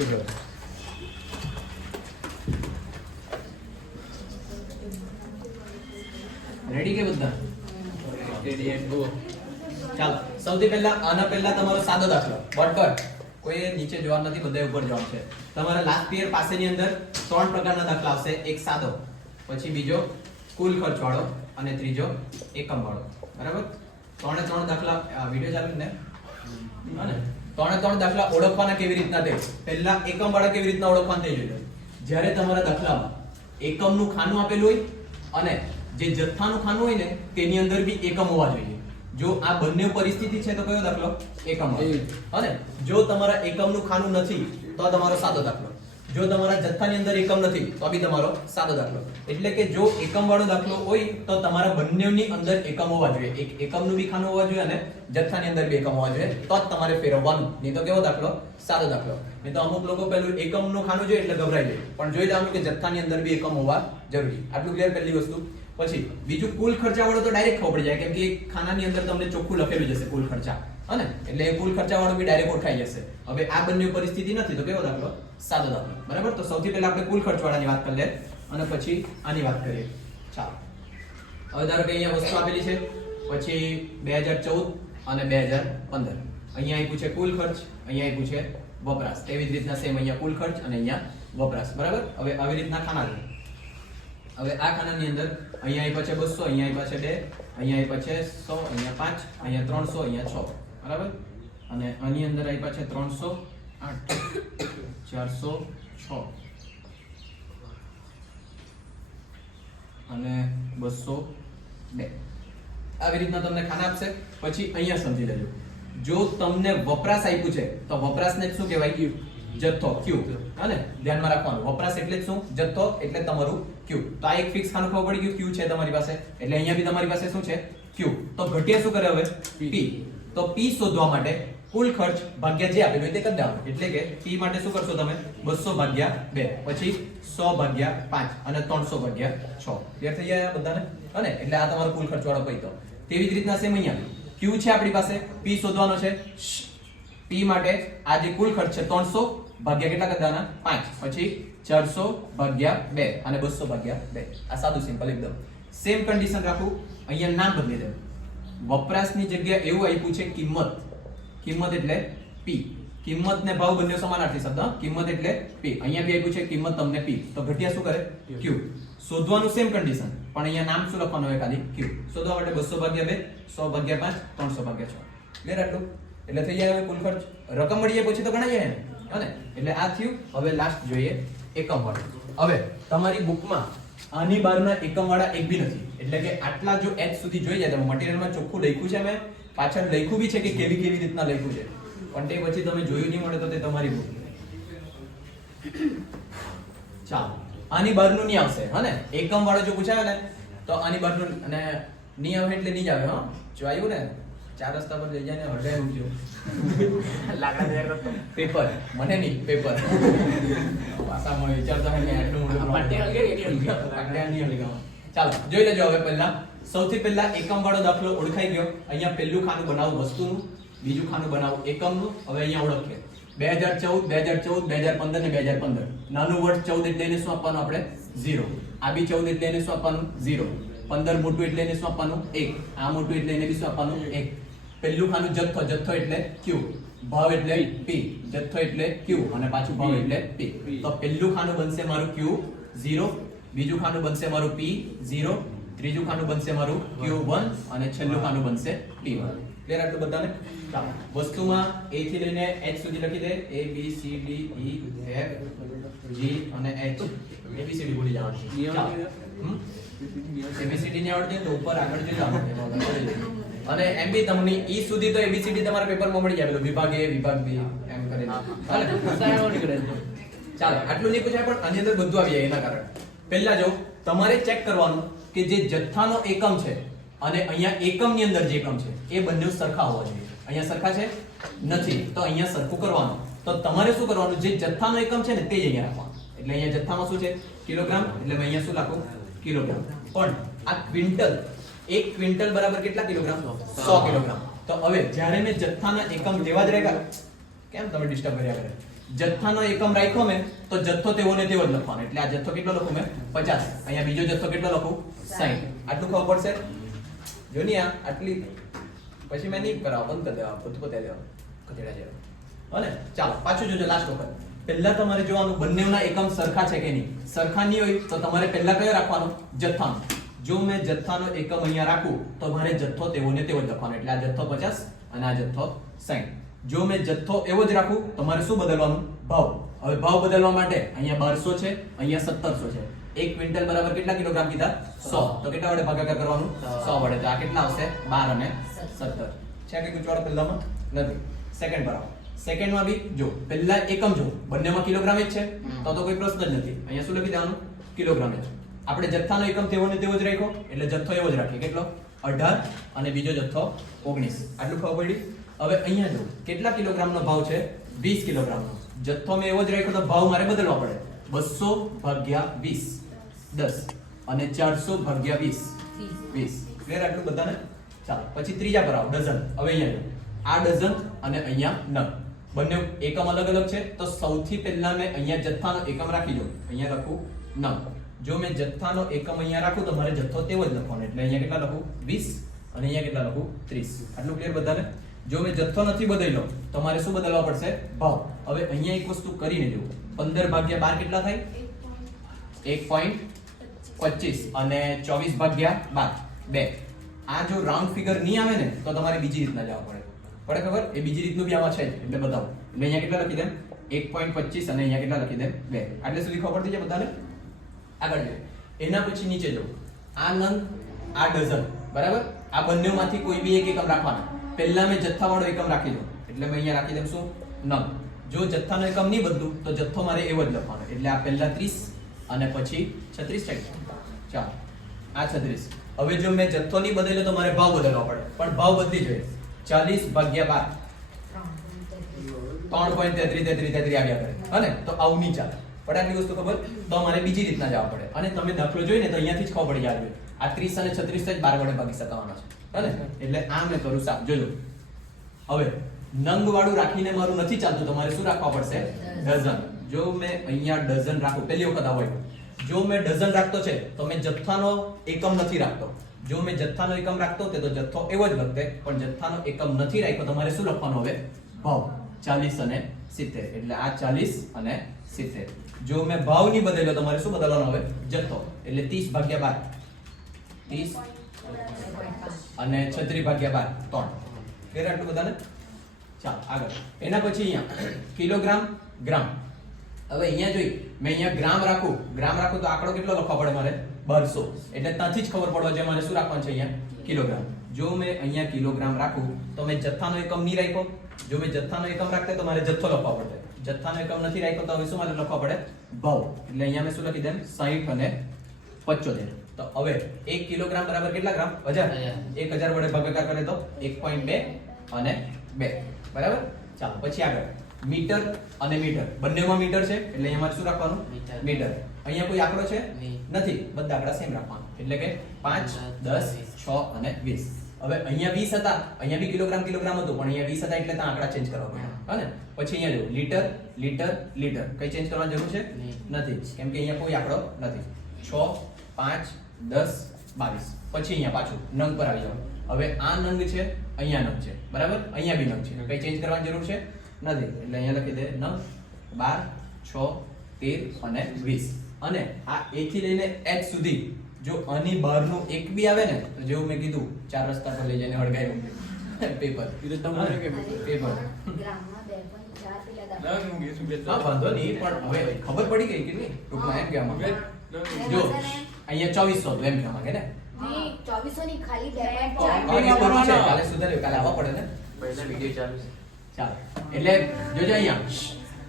ચૂપ રહો. રેડી કે બધા? Ready and go. ચાલો સૌથી પહેલા આના પહેલા તમારો સાદો દાખલો બરાબર. કોઈ નીચે જવાબ નથી, બધા ઉપર જવાબ છે. તમારા લાસ્ટ પિયર પાસેની અંદર 3 પ્રકારના દાખલા આવશે. એક સાદો, પછી બીજો કુલ ખર્ચ વાળો અને ત્રીજો એકમ વાળો. બરાબર? 3 દાખલા વિડિયો ચાલુ ને? હા ને? 3 દાખલા ઓળખવાના કેવી રીતના તે પહેલા એકમ વાળા કેવી રીતના ઓળખવાના તે જોજો. જ્યારે તમારા દાખલામાં એકમનું ખાનું આપેલું હોય અને જે જથ્થાનું ખાનું હોય ને તેની અંદર બી એકમ હોવા જોઈએ. જો આ બંને પરિસ્થિતિ છે તો કયો દાખલો? એકમ વાળો. અને જો તમારા એકમનું ખાનું નથી તો તમારો સાદો દાખલો. જો તમારા જથ્થાની અંદર એકમ નથી તો બી તમારો સાદો દાખલો. એટલે કે જો એકમ વાળો દાખલો હોય તો તમારા બંનેની અંદર એકમ હોવા જોઈએ. એક એકમનું બી ખાનું હોવા જોઈએ અને જથ્થાની અંદર બી એકમ હોવા જોઈએ, તો જ તમારે ફેરવવાનું. નહીં તો કેવો દાખલો? સાદો દાખલો. નહીં તો અમુક લોકો પેલું એકમનું ખાનું જોઈએ એટલે ગભરાઈ જાય, પણ જોઈ લેવાનું કે જથ્થાની અંદર બી એકમ હોવા જરૂરી. આટલું ક્લિયર પહેલી વસ્તુ. પછી બીજું કુલ ખર્ચા વાળો તો ડાયરેક્ટ ખબર પડી જાય, કેમ કે ખાનાની અંદર તમને ચોખ્ખું લખેલું જશે કુલ ખર્ચા, હને? એટલે એ કુલ ખર્ચા વાળો બી ડાયરેક્ટ ઓળખાઈ જશે. હવે આ બંને પરિસ્થિતિ નથી તો કેવો દાખલો? સાદો દાખલો. બરાબર? તો સૌથી પહેલા આપણે કુલ ખર્ચ વાળાની વાત કરી લે અને પછી આની વાત કરીએ. ચાલો હવે ધારો કે અહીંયા વસ્તુ આપેલી છે, પછી 2014 અને 2015. અહીંયા આપ્યું છે કુલ ખર્ચ, અહીંયા આપ્યું છે વપરાશ. તેવી જ રીતના સેમ અહીંયા કુલ ખર્ચ અને અહીંયા વપરાશ. બરાબર? હવે આવી રીતના ખાના છે. હવે આ ખાનાની અંદર અહીંયા આપ્યા છે 200, અહીંયા આપ્યા છે 2, અહીંયા આપ્યા છે 100, અહીંયા 5, અહીંયા 300, અહીંયા 6. બરાબર? અને આની અંદર આપ્યા છે 300, 8, 406 અને 202. આવી રીતના તમને ખાના આપશે. પછી અહીંયા સમજી લેજો, જો તમને વપરાશ આપ્યું છે તો વપરાશને શું કહેવાય? જથ્થો, ક્યુ. હાને? ધ્યાનમાં રાખવાનું, વપરાશ એટલે શું? જથ્થો એટલે તમારું ક્યુ. તો આ એક ફિક્સ ખાનું ખબર પડી ગયું, ક્યુ છે તમારી પાસે. એટલે અહીંયા બી તમારી પાસે શું છે? ક્યુ. તો ઘટિયા શું કરે હવે? પી. તો પી શોધવા માટે કુલ ખર્ચ ભાગ્યા જે આપેલું હોય તે કરી દેવાનું. એટલે કે પી માટે શું કરશો તમે? 200 ભાગ્યા 2, પછી 100 ભાગ્યા 5 અને 300 ભાગ્યા 6. ક્લિયર થઈ ગયા બધાને? અને એટલે આ તમારો કુલ ખર્ચ વાળો પૈતો. તેવી જ રીતના સેમ અહીંયા ક્યુ છે આપણી પાસે, પી શોધવાનો છે. પી માટે આ જે કુલ ખર્ચ છે 300 ભાગ્યા કેટલા કરી દેવાના? 5, પછી 400 ભાગ્યા 2 અને 200 ભાગ્યા 2. આ સાદું સિમ્પલ એકદમ. સેમ કન્ડિશન રાખું, અહીંયા નામ બદલી દે. વપરાશની જગ્યાએ એવું આપ્યું છે કિંમત. કિંમત એટલે પી. કિંમત ને ભાવ બંને સમાનાર્થી શબ્દ. કિંમત એટલે પી. અહીંયા બી આપ્યું છે કિંમત તમને પી. તો ઘટિયા શું કરે? ક્યુ. શોધવાનું સેમ કન્ડિશન, પણ અહીંયા નામ શું લખવાનું હોય? ખાલી ક્યુ. શોધવા માટે 200 ભાગ્યા 2, 100 ભાગ્યા 5, 300 ભાગ્યા 6. ક્લિયર આટલું? એટલે થઈ જાય કુલ ખર્ચ. રકમ મળી જાય પછી તો ગણાય જાય ને, હને? એટલે આ થયું. હવે લાસ્ટ જોઈએ એકમ વાળું. હવે તમારી બુકમાં આની બહારના એકમ વાળા એક બી નથી. એટલે કે આટલા જો h સુધી જોઈ જાય, તમે મટીરીયલમાં ચોખ્ખું લખ્યું છે, મેં પાછળ લખ્યું બી છે કે કેવી રીતના લખ્યું છે, પણ તે પછી તમે જોયું નહીં મળે તો તે તમારી ભૂલ. ચાલો આની બહારનું નહીં આવશે, હને? એકમ વાળો જો પૂછાયો ને તો આની બહારનું, અને નહીં આવે એટલે નહીં જ આવે. હા, જો આવ્યું ને 4 રસ્તા પર લઈ જાય ને હટાઈ મૂકજો. લાકડા તૈયાર કરતો પેપર, મને નહીં પેપર. ભાષામાં વિચારતો હોય ને આટલું મોટું ચાલો જોઈ લેજો. હવે પહેલા સૌથી પહેલા એકમ વાળો દાખલો ઓળખાઈ ગયો. અહીંયા પહેલું ખાનું બનાવું વસ્તુનું, બીજું ખાનું બનાવું એકમનું. હવે અહીંયા ઓળખીએ 2014, 2015 ને 2015. નાનું વર્ષ 14 એટલે એને શું આપવાનું આપણે? 0. આ બી 14 એટલે એને શું આપવાનું? 0. 15 મોટું એટલે એને શું આપવાનું? 1. આ મોટું એટલે એને બી શું આપવાનું? 1. પહેલું ખાનું જથ્થો, જથ્થો એટલે ક્યુ. ભાવ એટલે પી. જથ્થો એટલે ક્યુ અને પાછું ભાવ એટલે પી. તો પહેલું ખાનું બનશે મારું ક્યુ 0, બીજું ખાનું બનશે મારું પી 0, ત્રીજું ખાનું બનશે મારું Q1 અને છેલ્લું ખાનું બનશે P1. ક્લિયર આટલું બધાને? ચાલો વસ્તુમાં A થી લઈને H સુધી લખી દે. A B C D E F G અને H. ABCD ભૂલી જવાનું. ABCD ને આવડે તો ઉપર આગળ જઈ જવાનું. અને એમ બી તમને E સુધી તો ABCD તમારા પેપરમાં મળી જાય, વિભાગ A વિભાગ B એમ કરીને. ચાલો આટલું નહીં પૂછાય, પણ આની અંદર બધું આવી જાય. એના કારણે પહેલા જો તમારે ચેક કરવાનું કે જે જથ્થાનો એકમ છે અને અહીંયા એકમની અંદર જે એકમ છે એ બંને સરખા હોવા જોઈએ. અહીંયા સરખા છે નથી, તો અહીંયા સરખું કરવાનું. તો તમારે શું કરવાનું? જે જથ્થાનો એકમ છે ને તે જ અહીંયા રાખવાનું. એટલે અહીંયા જથ્થામાં શું છે? કિલોગ્રામ. એટલે મેં અહીંયા શું લખું? કિલોગ્રામ. પણ આ ક્વિન્ટલ, 1 ક્વિન્ટલ બરાબર કેટલા કિલોગ્રામ? 100 કિલોગ્રામ. તો હવે જ્યારે મેં જથ્થાના એકમ લેવા જ રહ્યા, કેમ તમે ડિસ્ટર્બ કર્યા કરે? જથ્થાનો એકમ રાખ્યો મેં તો જથ્થો તેવો ને તેવો જ લખવાનો. એટલે આ જથ્થો કેટલો લખું મેં 50. અહીંયા બીજો જથ્થો કેટલો લખું 60. આટલું ખબર પડશે. જો ની આ આટલી પછી મેં નહીં કરાવ, બંધ કરી દેવા, પોતે દેવા કચેડા જેવા. હને ચાલો પાછું જોજો લાસ્ટ વખત. પહેલા તમારે જોવાનું બંનેના એકમ સરખા છે કે નહીં. સરખા નહીં હોય તો તમારે પહેલા કયો રાખવાનો? જથ્થાનો. જો મેં જથ્થાનો એકમ અહીંયા રાખું તો મારે જથ્થો તેવો ને તેવો જ લખવાનો. એટલે આ જથ્થો 50 અને આ જથ્થો 60. જો મેં જથ્થો એવો જ રાખું તો મારે શું બદલવાનું? ભાવ. હવે ભાવ બદલવા માટે અહીંયા 1200 છે, અહીંયા 1700 છે. 1 ક્વિન્ટલ બરાબર કેટલા કિલોગ્રામ કીધા? 100. તો કેટલા વડે ભાગાકાર કરવાનું? 100 વડે. તો આ કેટલા આવશે? 12 અને 17. છે કે ગુચવાડો પહેલામાં નથી. સેકન્ડ પર આવો. સેકન્ડમાં બી જો પહેલા એકમ જો બંનેમાં કિલોગ્રામ જ છે તો કોઈ પ્રશ્ન જ નથી. અહીંયા શું લખી દેવાનું? કિલોગ્રામ જ. આપણે જથ્થાનો એકમ તેવો ને તેવો જ રાખ્યો એટલે જથ્થો એવો જ રાખીએ. કેટલો? 18 અને બીજો જથ્થો 19. આટલું ખબર પડી. હવે અહીંયા જો કેટલા કિલોગ્રામનો ભાવ છે? 20 કિલોગ્રામનો. જથ્થો મેં એવો જ રાખ્યો તો ભાવ મારે બદલવા પડે. 200 ભાગ્યા 20 10 અને 400 ભાગ્યા 20 20. ક્લિયર આટલું બધાને? ચાલો પછી ત્રીજા પર આવો. ડઝન. હવે અહીંયા આ ડઝન અને અહીંયા નંગ. બંને એકમ અલગ અલગ છે તો સૌથી પહેલા મેં અહીંયા જથ્થાનો એકમ રાખી દઉં. અહીંયા લખું નંગ. જો મેં જથ્થાનો એકમ અહીંયા રાખું તો મારે જથ્થો તેવો જ લખવાનો. એટલે અહીંયા કેટલા લખું? 20 અને અહીંયા કેટલા લખું? 30. આટલું ક્લિયર બધાને? જો મેં જથ્થો નથી બદલ્યો તો મારે શું બદલવા પડશે? ભાવ. હવે અહીંયા એક વસ્તુ કરીને જો 15 ભાગ્યા 12 કેટલા થાય? 1.25 અને 24 ભાગ્યા 12 2. આ જો રાઉન્ડ ફિગર નહીં આવે ને તો તમારે બીજી રીતના જવા પડે. પડે ખબર? એ બીજી રીતનું બી આમાં છે એટલે બતાવો. એટલે અહીંયા કેટલા લખી દેમ? 1.25 અને અહીંયા કેટલા લખી દેમ? 2. આટલે સુધી ખબર પડી જાય બધાને? આગળ જોઈએ. એના પછી નીચે જો આ નંગ આ ડઝન બરાબર. આ બંનેમાંથી કોઈ બી એક એકમ રાખવાનો. પહેલા મેં જથ્થાવાળો એકમ રાખી દઉં એટલે મેં અહીંયા રાખી દઉં શું? નંગ. જો જથ્થાનો એકમ નહીં બદલું તો જથ્થો મારે એવો જ લખવાનો. એટલે આ પહેલા 30 અને પછી 36 થાય. ચાલો આ 36. હવે જો મેં જથ્થો નહીં બદલ્યો તો મારે ભાવ બદલવો પડે. પણ ભાવ બદલી જોઈએ. 40 ભાગ્યા 12 3.33 આવ્યા કરે. હને તો આવું નહીં ચાલે. પણ આટલી વસ્તુ ખબર તો મારે બીજી રીતના જવા પડે. અને તમે દાખલો જોઈને તો અહીંયાથી જ ખબર પડી જાય. આ 30 અને 36 જ 12 વડે ભાગી શકાવાના છે. હને એટલે આ મેં કરું સાફ. જોજો હવે નંગ વાળું રાખીને મારું નથી ચાલતું. તમારે શું રાખવા પડશે? ડઝન. જો મેં અહીંયા ડઝન રાખું પહેલી વખત આવો. જો મેં ડઝન રાખતો છે તો મેં જથ્થાનો એકમ નથી રાખતો. જો મેં જથ્થાનો એકમ રાખતો તે તો જથ્થો એવો જ લખતે. પણ જથ્થાનો એકમ નથી રાખ્યો તો મારે શું લખવાનું? હવે ભાવ 40 અને 70. એટલે આ 40 અને 70. જો મેં ભાવ નહીં બદલ્યો તો મારે શું બદલવાનો? હવે જથ્થો. એટલે 30 ભાગ્યા 12 30 અને 36 ભાગ્યા 12 3. ક્લિયર આટલું બધાને? ચાલો આગળ. એના પછી અહીંયા કિલોગ્રામ ગ્રામ. હવે અહીંયા જોઈ મેં અહીંયા ગ્રામ રાખું તો આંકડો કેટલો લખવા પડે મારે? 1200. એટલે ત્યાંથી જ ખબર પડવા છે મારે શું રાખવાનું છે? અહીંયા કિલોગ્રામ. જો મેં અહીંયા કિલોગ્રામ રાખું તો મેં જથ્થાનો એકમ નહીં રાખ્યો. જો મેં જથ્થાનો એકમ રાખતે તો મારે જથ્થો લખવા પડે. જથ્થાનો એકમ નથી રાખ્યો તો હવે શું મારે લખવા પડે? ભાવ. એટલે અહીંયા મેં શું લખી દેમ? 60 અને 75. તો હવે 1 કિલોગ્રામ બરાબર કેટલા ગ્રામ? 1000. 1000 વડે ભાગાકાર કરે તો 1.2 અને 2 બરાબર. ચાલો પછી આગળ મીટર અને મીટર. બંનેમાં મીટર છે એટલે અહીંયા મારે શું રાખવાનું? મીટર. અહીંયા કોઈ આંકડો છે? નથી. બધા આંકડા સેમ રાખવાના. એટલે કે 5 10 6 અને 20. હવે અહીંયા 20 હતા, અહીંયા બી કિલોગ્રામ કિલોગ્રામ હતું પણ અહીંયા 20 હતા એટલે ત્યાં આંકડા ચેન્જ કરવા પડ્યા. હને પછી અહીંયા જો લીટર લીટર લીટર. કઈ ચેન્જ કરવાની જરૂર છે? નથી. કેમ કે અહીંયા કોઈ આંકડો નથી. 6 5 10 22. પછી અહીંયા પાછું નંગ પર આવી જાવ. હવે આ નંગ છે, અહીંયા નંગ છે બરાબર. અહીંયા બી નંગ છે. કઈ ચેન્જ કરવાની જરૂર છે? નથી. એટલે અહીંયા લખી દે નંગ 12 6 13 અને 20. અને આ a થી લઈને h સુધી જો આની બહારનું એક બી આવે ને તો જેવું મેં કીધું 4 રસ્તા પર લઈ જઈને હળગાવ્યું પેપર. કીધું તમારે કે પેપર ગ્રામમાં 2.4 પેલા હા વાંધો નહીં પણ હવે ખબર પડી ગઈ કે નહીં ટૂંકમાં એમ કહેવા માંગે. જો અહીંયા 2400 એમ કહેવા માંગે ને? નહીં 2400 ની ખાલી 2.4 કાલે સુધાર્યું. કાલે આવવા પડે ને પહેલા વિડિયો ચાલુ છે. ચાલો એટલે જોજો અહીંયા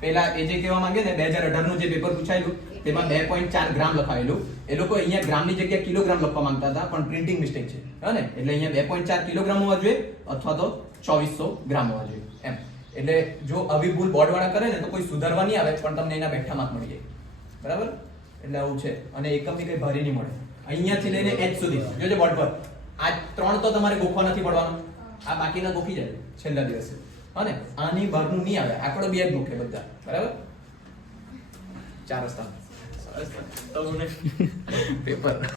પેલા એ જે કહેવા માંગે ને 2018 નું જે પેપર પૂછાયેલું તેમાં 2.4 ગ્રામ લખાયેલું. એ લોકો અહીંયા ગ્રામની જગ્યાએ કિલોગ્રામ લખવા માંગતા હતા પણ પ્રિન્ટિંગ મિસ્ટેક છે. હને એટલે અહીંયા 2.4 કિલોગ્રામ હોવા જોઈએ અથવા તો 2400 ગ્રામ હોવા જોઈએ એમ. એટલે જો આવી ભૂલ બોર્ડ વાળા કરે ને તો કોઈ સુધારવા નહીં આવે પણ તમને એના બેઠા માર્ક મળી જાય. બરાબર. એટલે આવું છે. અને એકમની કઈ ભારી નહીં મળે. અહીંયાથી લઈને h સુધી જોજો બોર્ડ પર આ 3 તો તમારે ગોખવા નથી પડવાનો. આ બાકીના ગોખી જાય છેલ્લા દિવસે. અને આની બહારનું નહીં આવે. આંકડો બે જ મૂકે બધા. બરાબર 4 રસ્તા સરસ તમને પેપર